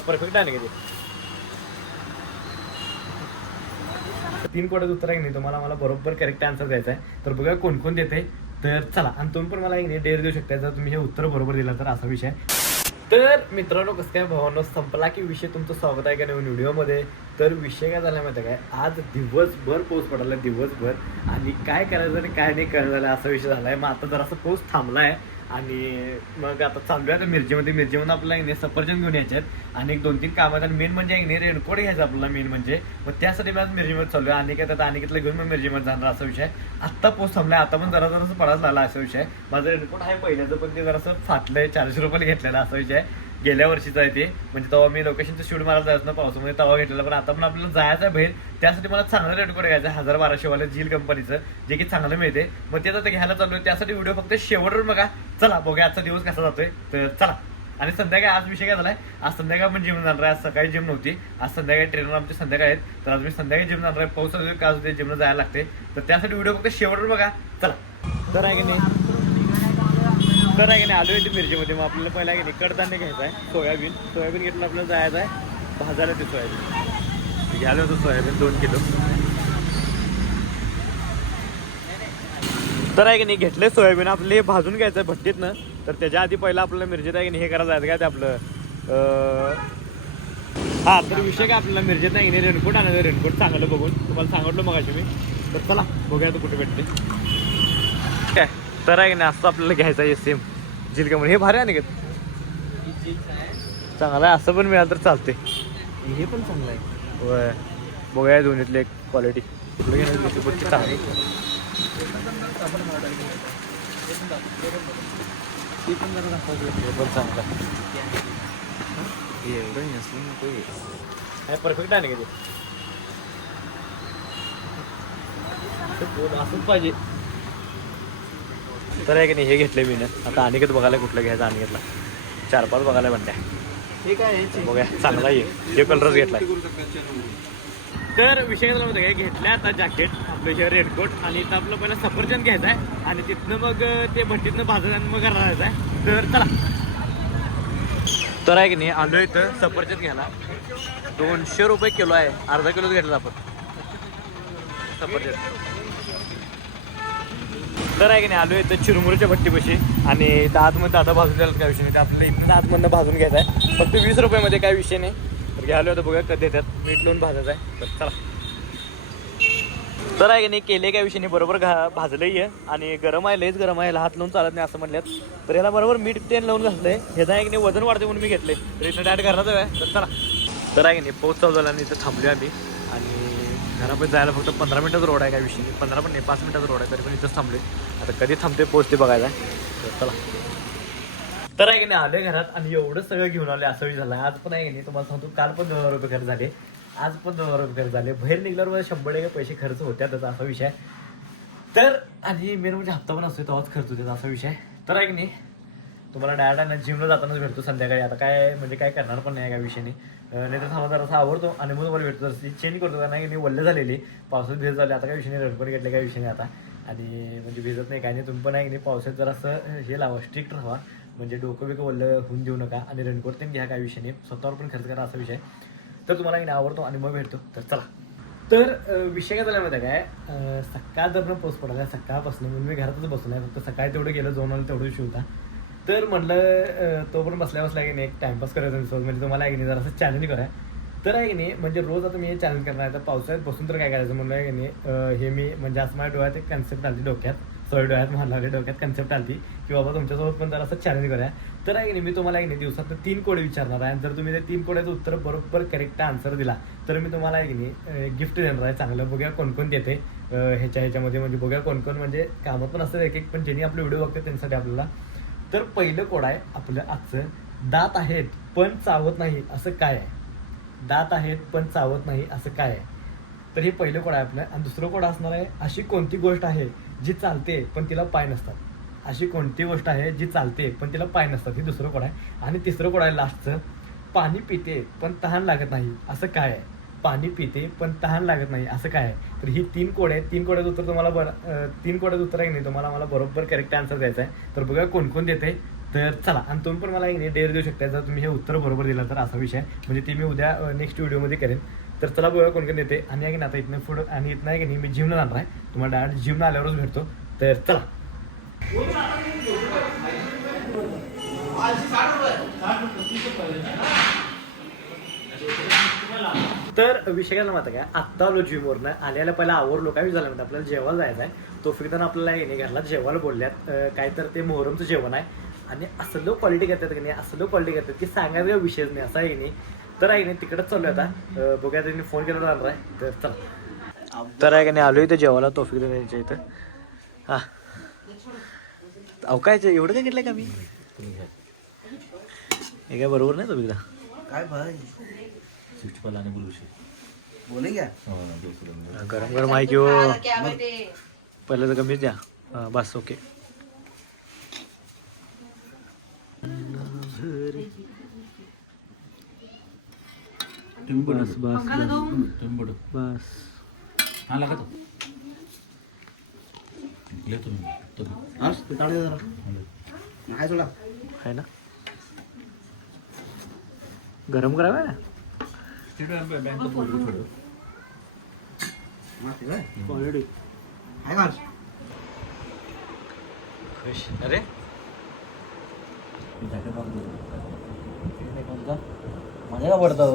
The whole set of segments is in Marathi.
परफेक्ट आहे ना. 3 कोड्याचं उत्तर आहे नाही तुम्हाला मला बरोबर करेक्ट आन्सर द्यायचा आहे. तर बघा कोण कोण देते. तर चला, आणि तुम्ही पण मला एक डेअर देऊ शकता जर तुम्ही हे उत्तर बरोबर दिलं तर, असा विषय. तर मित्रांनो, कसं काय भावांनो, संपला की विषय. तुमचं स्वागत आहे का नवीन व्हिडिओमध्ये. तर विषय काय झाला माहिती आहे काय, आज दिवसभर पाऊस पडला दिवसभर, आणि काय करायचं आणि काय नाही करायचं झालं असा विषय झाला आहे. मग आता जरासा पाऊस थांबला आहे आणि मग आता चालू आहे आता मिरजेमध्ये आपल्याला इने सफरचंद घेऊन यायचे आहेत आणि 1-2-3 कामात. आणि मेन म्हणजे इने रेनकोट घ्यायचं आपल्याला मेन म्हणजे. मग त्यासाठी मी आज मिरजेमध्ये चालू आहे. अनिकेतला घेऊन मग मिरजेमध्ये जाणार असा विषय. आत्ता पाऊस थांबलाय, आता पण जरासं पडायला लागला असा विषय. माझं रेनकोट आहे पहिल्याचं, पण ते जरासं फाटलंय, 400 रुपयाला घेतलेलं असा विषय. गेल्या वर्षीचं आहे ते, म्हणजे तेव्हा मी लोकेशनचं शूट मारायला जायचं ना पावसामध्ये, तेव्हा घेतलेलं. पण आता पण आपल्याला जायचं आहे बाहेर, त्यासाठी मला चांगलं रेनकोट घ्यायचं आहे 1000-1200 वाले झील कंपनीचं, जे की चांगलं मिळते. मग ते आता घ्यायला चालू आहे. त्यासाठी व्हिडिओ फक्त शेवटवर बघा. चला बघूया आजचा दिवस कसा जातोय. तर चला. आणि संध्याकाळी आज विषय काय झालाय, आज संध्याकाळ पण जिम जाणार आहे. आज सकाळी जिम नव्हती, आज संध्याकाळी ट्रेनर आमचे संध्याकाळी आहेत. तर आज मी संध्याकाळी जिम जाणार आहे. पाऊस का होते जिमला जायला लागते. तर त्यासाठी व्हिडिओ फक्त शेवटवर बघा. चला. तर आहे की नाही आलो आहे मिरजेमध्ये. मग आपल्याला पहिला की नाही कडधान्य घ्यायचं आहे. सोयाबीन घेतलं आपल्याला जायचं आहे भाजायला. ते सोयाबीन घ्यायला होतं, सोयाबीन 2 किलो. तर आहे की नाही घेतले सोयाबीन आपले भाजून घ्यायचं आहे भट्टीतनं. तर त्याच्या आधी पहिला आपल्याला मिरजेत आहे की नाही हे करायला जायचं काय ते आपलं तर विषय काय आपल्याला मिरजेत नाही की नाही रेनकोट आणायचं. रेनकोट चांगलं बघून तुम्हाला सांगितलं मगाशी मी. तर चला बघूया तो कुठे भेटते काय. तर आहे की नाही असं आपल्याला घ्यायचं आहे सेम झील कंपनी. हे भारी आहे ना चांगलं आहे, असं पण मिळालं तर चालते. हे पण चांगलं आहे. होय, बघूया दोन्हीतले एक क्वालिटी कुठलं घेण्याची चांगली. ते पण जरा पण चांगलं एवढं परफेक्ट आहे ना ते असंच पाहिजे. तर आहे की नाही हे घेतले मी ना. आता अनिकेत बघायला कुठलं घ्यायचं. अनिकेतला 4-5 बघायला म्हणत्या. ठीक आहे बघूया, चांगला आहे हे कलरच घेतलाय. तर विषय झाला होता काय, घेतल्या आता जॅकेट आपलं हे रेनकोट, आणि इथं आपलं पहिला सफरचंद घ्यायचं आहे आणि तिथनं मग ते भट्टीतनं भाजायचं आणि मग राहायचं आहे. तर चला. तर आहे की नाही आलो इथं सफरचंद घ्यायला. 200 रुपये किलो आहे. अर्धा किलोच घेतला आपण सफरचंद. तर आहे की नाही आलो इथं चिरमुरीच्या भट्टीपाशी, आणि आतमध्ये आता भाजून द्यायला काय विषय नाही. आपल्याला इथनं आतमधनं भाजून घ्यायचं आहे फक्त 20 रुपयामध्ये, काय विषय नाही. तर घ्यायला होतं बघा कधी देतात. मीठ लावून भाजायचं आहे. तर चला. तर आहे की नाही केले काय विषय नाही, बरोबर भाजलंही आहे आणि गरम आहे, लयच गरम आहे, हात लावून चालत नाही असं म्हटल्यात. तर याला बरोबर मीठ तेल लावून घातलंय. ह्याचं आहे की नाही वजन वाढते म्हणून मी घेतले. तर इथं डायरेक्ट घरात आहे. तर चला. तर आहे की नाही पाऊस चालू झाला आणि इथं थांबलो आम्ही, आणि घरापर्यंत जायला फक्त 15 मिनिटाचा रोड आहे. काय विषय नाही, 15 पण नाही 5 मिनिटाचा रोड आहे. तरी पण इथंच थांबले. आता कधी थांबते पोच ते बघायला. तर चला. तर आहे की नाही आले घरात आणि एवढं सगळं घेऊन आले असं झालं. आज पण आहे की नाही तुम्हाला सांगतो, काल पण 2000 रुपये खर्च झाले, आज पण 2000 रुपये खर्च झाले. बाहेर निघल्यावर 100% पैसे खर्च होत्यातच असा विषय. तर आणि मेन म्हणजे हप्ता पण असतो तेव्हाच खर्च होते असा विषय. तर आहे की नाही तुम्हाला डायरेक्ट जिमला जातानाच भेटतो संध्याकाळी. आता काय म्हणजे काय करणार पण नाही काय विषय नाही. नाही तर थांबा जरासा आवडतो आणि मग तुम्हाला भेटतो. जर चेंज करतो का नाही वल्ले झालेली पावसात भिजत झाले. आता काय विषय नाही, रेनकोट घेतले काय विषय नाही आता. आणि म्हणजे भिजत नाही काय नाही. तुम्ही पण आहे की नाही पावसात जरासं हे लावा, स्ट्रिक्ट राहा, म्हणजे डोकं बिकं वल्लं होऊन देऊ नका. आणि रेनकोट पण घ्या, काय विषय नाही, स्वतःवर पण खर्च करा असा विषय. तर तुम्हाला की नाही आवडतो आणि मग भेटतो. तर चला. तर विषय काय झाला माहिती काय, सकाळ दरम्यान पाऊस पडला सकाळपासून. म्हणून मी घरातच बसलो नाही, फक्त सकाळी तेवढं गेलं जाऊन आलं तेवढं शिव होता. तर म्हटलं तो पण बसल्या की नाही एक टाइमपास करायचा, म्हणजे तुम्हाला आहे की नाही जरा असं चॅलेंज करा. तर आहे की नाही म्हणजे रोज आता मी हे चॅलेंज करणार आहे. तर पावसाळ्यात बसून तर काय करायचं म्हणलं आहे की नाही, हे मी म्हणजे असं माझ्या डोळ्यात एक कन्सेप्ट आली डोक्यात, डोळ्यात म्हणला डोक्यात कन्सेप्ट आली की बाबा तुमच्यासोबत पण जरा असं चॅलेंज करा. तर आहे की नाही मी तुम्हाला आहे की नाही दिवसात 3 कोडे विचारणार आहे. आणि जर तुम्ही ते 3 कोड्याचं उत्तर बरोबर करेक्ट आन्सर दिला तर मी तुम्हाला आहे की नाही गिफ्ट देणार आहे चांगलं. बघूया कोण कोण देते ह्याच्यामध्ये, म्हणजे बघूया कोण कोण म्हणजे कामं पण असतं एक पण ज्यांनी आपले व्हिडिओ बघते त्यांच्यासाठी आपल्याला. तर पहिलं कोड आहे आपलं आजचं, दात आहेत पण चावत नाही असं काय आहे. दात आहेत पण चावत नाही असं काय आहे. तर हे पहिलं कोड आहे आपलं. आणि दुसरं कोड असणार आहे, अशी कोणती गोष्ट आहे जी चालते पण तिला पाय नसतात. अशी कोणती गोष्ट आहे जी चालते पण तिला पाय नसतात, हे दुसरं कोड आहे. आणि तिसरं कोड आहे लास्टचं, पाणी पिते पण तहान लागत नाही असं काय आहे. पाणी पिते पण तहान लागत नाही असं काय आहे. तर ही 3 कोड आहेत. 3 कोड्याचं उत्तर तुम्हाला 3 कोड्याचं उत्तर आहे नाही तुम्हाला मला बरोबर करेक्ट आन्सर द्यायचं आहे. तर बघा कोण कोण देते. तर चला, आणि तुम्ही पण मला एक डेअर देऊ शकता जर तुम्ही हे उत्तर बरोबर दिलं तर, असा विषय म्हणजे ते मी उद्या नेक्स्ट व्हिडिओमध्ये करेन. तर चला बघूया कोण कोण येते. आणि आहे की नाही आता इथनं पुढं, आणि इथनं आहे की नाही मी जिमला जाणार आहे, तुम्हाला डायरेक्ट जिमला आल्यावरच भेटतो. तर चला. तर विषय काय माहिती काय, आत्ता आलो जिमवरनं, आल्याला पहिला आवरलो. काय झालं म्हणजे आपल्याला जेवायला जायचं आहे. तो फिरताना आपल्याला येणे घरला जेवायला बोलल्यात काय तर ते मोहरमचं जेवण आहे. आणि असं लो क्वालिटी करतात की नाही, असं लो क्वालिटी करतात की सांगायचं काय विषयच नाही, असं आहे की नाही. तर आहे की नाही तिकडंच चालू आहे आता, बघूया त्यांनी फोन केला जाणार आहे. तर चला. तर आहे की नाही आलो इथं जेवायला तोफिक त्यांच्या इथं. हां अहो काय एवढं काय घेतलंय का मी, हे काय बरोबर नाही तोफिकदा काय भाई 65 आणि बोलू बोले क्या गरम गरम आहे किंवा पहिलं तर कमीच द्या. हां बस ओके. बस बस बस. हा लागा तो ले तुम्ही आज ते ताळे जरा नाही सोडा आहे ना, गरम करावं ना. माती काय ऑलरेडी आहे का खुश. अरे माझ्या का पडतं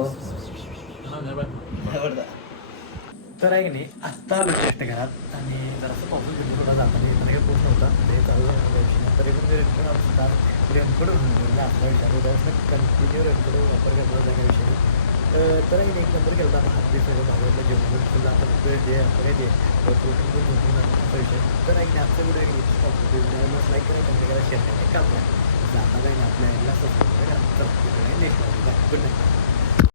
तर आहे की नाही आत्ता आलो एकट्या घरात, आणि जरासं पाऊस घेऊन थोडा जाताना येताना काही पोस्ट नव्हता. हे चालू झालं तरी पण रेनकोट असतात, रेनकोट म्हणजे आपला विचार होता कंटिन्यू रेनकोट वापर करता त्या विषयी. तर आहे एक नंबर केला होता हात बी सगळं भागायला जेवण सुद्धा आपण जे आपण काय ते प्रोटीन पण झोपून असा विषय. तर आहे की आजचं व्हिडिओ लाईक करा, कमेंट करा, शेअर करा, काम करा. जाता काय आपल्या याला सबस्क्राईब करा. चला नेक्स्ट गुड नाईट.